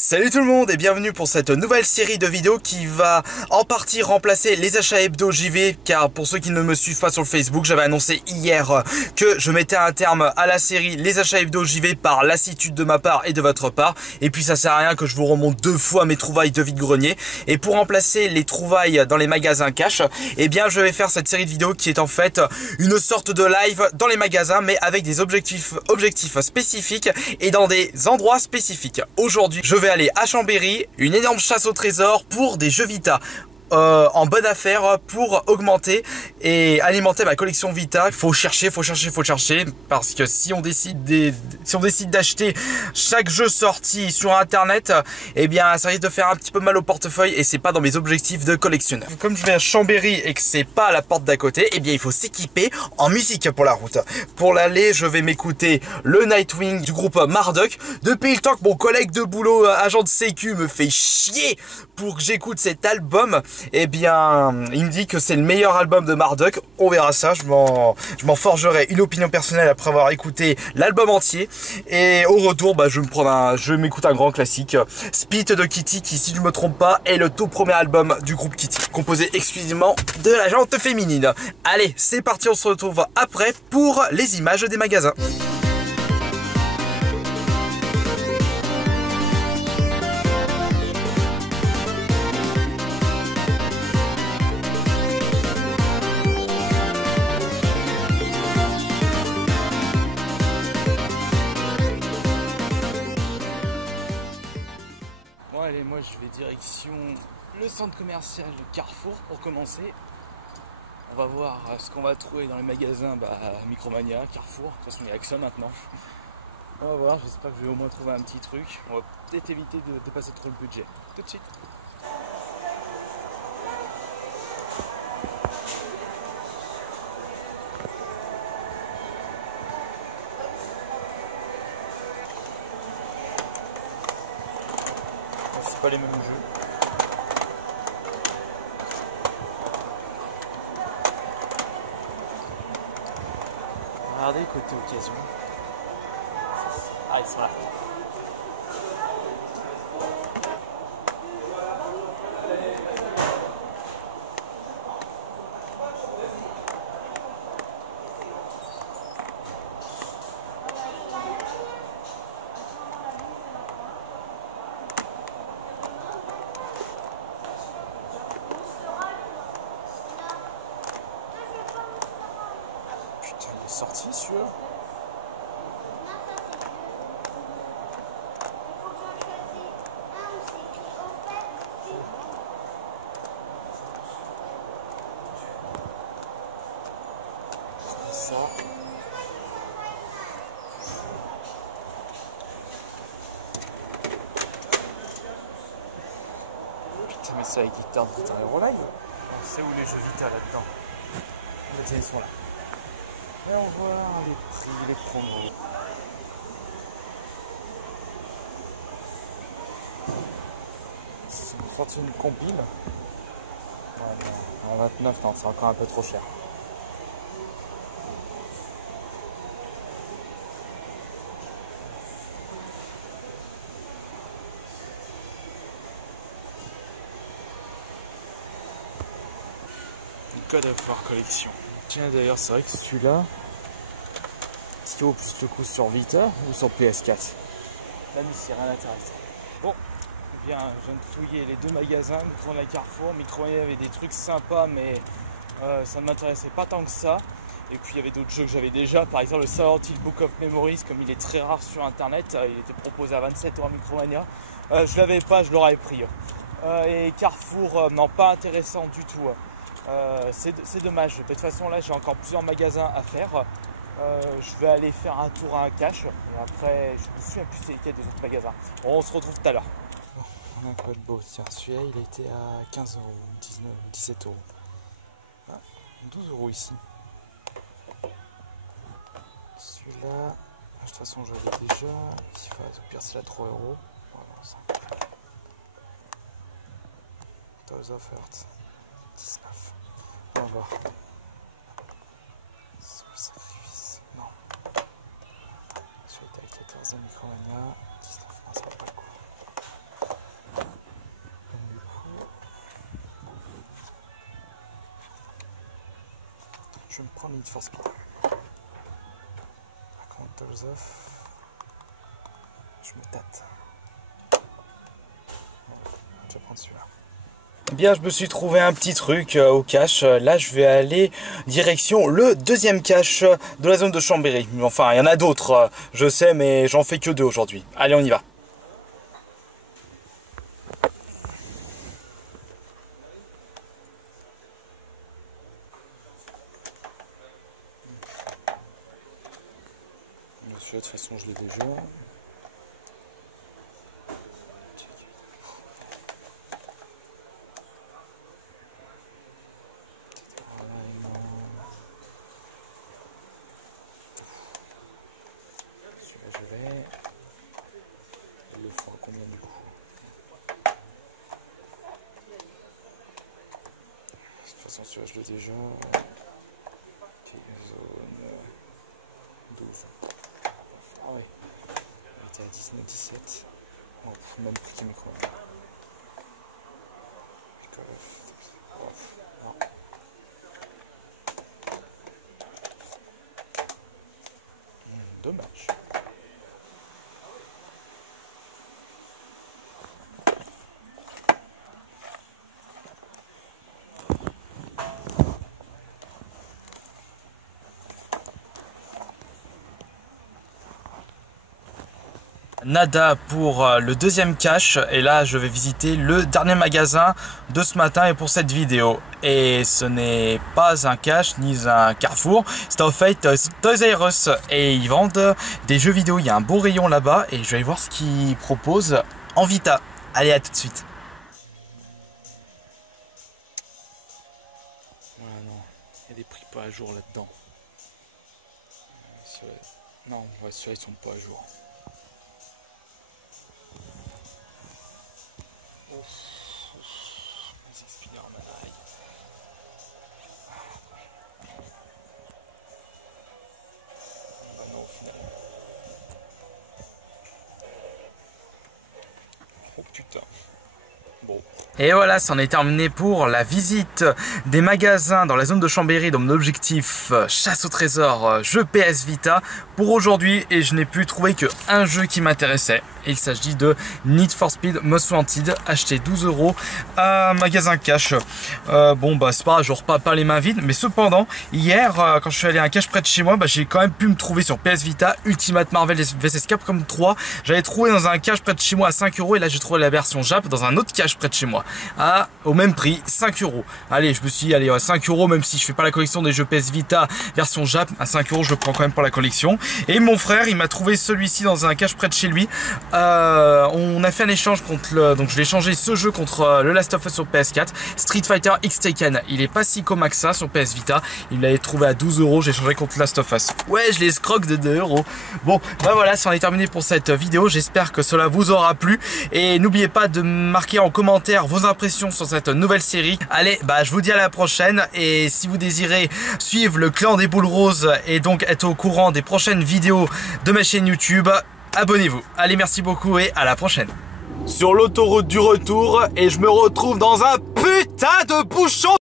Salut tout le monde et bienvenue pour cette nouvelle série de vidéos qui va en partie remplacer les achats hebdo JV, car pour ceux qui ne me suivent pas sur le Facebook, j'avais annoncé hier que je mettais un terme à la série les achats hebdo JV par lassitude de ma part et de votre part, et puis ça sert à rien que je vous remonte deux fois mes trouvailles de vide-grenier. Et pour remplacer les trouvailles dans les magasins cash, eh bien je vais faire cette série de vidéos qui est en fait une sorte de live dans les magasins, mais avec des objectifs spécifiques et dans des endroits spécifiques. Aujourd'hui je vais aller à Chambéry, une énorme chasse au trésor pour des jeux Vita. En bonne affaire pour augmenter et alimenter ma collection Vita. Faut chercher, parce que si on décide d'acheter chaque jeu sorti sur internet, eh bien ça risque de faire un petit peu mal au portefeuille et c'est pas dans mes objectifs de collectionneur. Comme je vais à Chambéry et que c'est pas à la porte d'à côté, eh bien il faut s'équiper en musique pour la route. Pour l'aller, je vais m'écouter le Nightwing du groupe Marduk. Depuis le temps que mon collègue de boulot, agent de sécu, me fait chier pour que j'écoute cet album, eh bien, il me dit que c'est le meilleur album de Marduk. On verra ça, je m'en forgerai une opinion personnelle après avoir écouté l'album entier. Et au retour, bah, je vais m'écouter un grand classique, Spit de Kitty, qui, si je ne me trompe pas, est le tout premier album du groupe Kitty, composé exclusivement de la jante féminine. Allez, c'est parti, on se retrouve après pour les images des magasins. Allez, moi je vais direction le centre commercial de Carrefour pour commencer. On va voir ce qu'on va trouver dans les magasins Micromania, Carrefour. De toute façon, il n'y a que ça maintenant. On va voir, j'espère que je vais au moins trouver un petit truc. On va peut-être éviter de dépasser trop le budget. Tout de suite. C'est pas les mêmes jeux. Regardez côté occasion. Ah, ils sont là. Putain, il est sorti celui-là. Ça. Putain, mais ça avec Guitar Hero Live. C'est où les jeux Vita là-dedans? Tiens, ils sont là. Et on voit les prix, les promos. C'est une fortune compile. Ouais, non, en 29, non, c'est encore un peu trop cher. God of War collection. Tiens, d'ailleurs, c'est vrai que celui-là, est-ce qu'il vaut plus le coup sur Vita ou sur PS4? Là, c'est rien d'intéressant. Bon, eh bien, je viens de fouiller les deux magasins, Micromania Carrefour. Micromania avait des trucs sympas, mais ça ne m'intéressait pas tant que ça. Et puis, il y avait d'autres jeux que j'avais déjà. Par exemple, le Silent Hill Book of Memories, comme il est très rare sur Internet, il était proposé à 27 € à Micromania. Je ne l'avais pas, je l'aurais pris. Et Carrefour, non, pas intéressant du tout. C'est dommage. De toute façon, là, j'ai encore plusieurs magasins à faire. Je vais aller faire un tour à un cash. Et après, je me souviens plus des autres magasins. Bon, on se retrouve tout à l'heure. Bon, on a un code beau. Tiens, celui-là, il était à 15 €, 19, 17 €. Ah, 12 € ici. Celui-là, de toute façon, je l'avais déjà. Au pire, c'est à 3 €. Voilà, ça. Toys of Earth. 19. On va voir. Non. Celui-là 14 Micromania. 19. Non, ça va pas le coup. Je vais me prendre Need for Speed. Counters off. Je me tâte. Je vais prendre celui-là. Bien, je me suis trouvé un petit truc au cache. Là, je vais aller direction le deuxième cache de la zone de Chambéry. Enfin, il y en a d'autres, je sais, mais j'en fais que 2 aujourd'hui. Allez, on y va. Celui-là, de toute façon, je l'ai déjà. Celui-là, je l'ai. Il le fera combien du coup? De toute façon, celui-là, je l'ai déjà. Ok, zone 12. Ah ouais, il était à 19, 17. Oh, même prix qu'il me croit. Non. Dommage. Nada pour le deuxième cache, et là je vais visiter le dernier magasin de ce matin et pour cette vidéo. Et ce n'est pas un cache ni un Carrefour, c'est en fait Toys R Us, et ils vendent des jeux vidéo. Il y a un beau rayon là-bas et je vais aller voir ce qu'ils proposent en Vita. Allez, à tout de suite. Voilà, non, il y a des prix pas à jour là-dedans. Non, ouais, ceux-là ils sont pas à jour. Oh putain. Bon. Et voilà, c'en est terminé pour la visite des magasins dans la zone de Chambéry, dans mon objectif chasse au trésor jeu PS Vita pour aujourd'hui, et je n'ai pu trouver qu'un jeu qui m'intéressait. Il s'agit de Need for Speed Most Wanted, acheté 12 € à magasin cash. Bon bah c'est pas grave, je repars pas les mains vides, mais cependant hier quand je suis allé à un cache près de chez moi, bah, j'ai quand même pu me trouver sur PS Vita Ultimate Marvel vs Capcom 3. J'avais trouvé dans un cache près de chez moi à 5 € et là j'ai trouvé la version Jap dans un autre cache près de chez moi au même prix, 5 €. Allez, je me suis dit, allez, 5 €, même si je fais pas la collection des jeux PS Vita version Jap, à 5 € je le prends quand même pour la collection. Et mon frère, il m'a trouvé celui-ci dans un cache près de chez lui. On a fait un échange contre donc je l'ai échangé ce jeu contre le Last of Us sur PS4, Street Fighter X Tekken. Il est pas si commun que ça sur PS Vita. Il l'avait trouvé à 12 €, j'ai échangé contre Last of Us. Ouais, je les scroque de 2 €. Bon, bah voilà, c'en est terminé pour cette vidéo. J'espère que cela vous aura plu. Et n'oubliez pas de marquer en commentaire vos impressions sur cette nouvelle série. Allez, bah je vous dis à la prochaine. Et si vous désirez suivre le clan des boules roses et donc être au courant des prochaines vidéos de ma chaîne YouTube, abonnez-vous. Allez, merci beaucoup et à la prochaine. Sur l'autoroute du retour, et je me retrouve dans un putain de bouchon.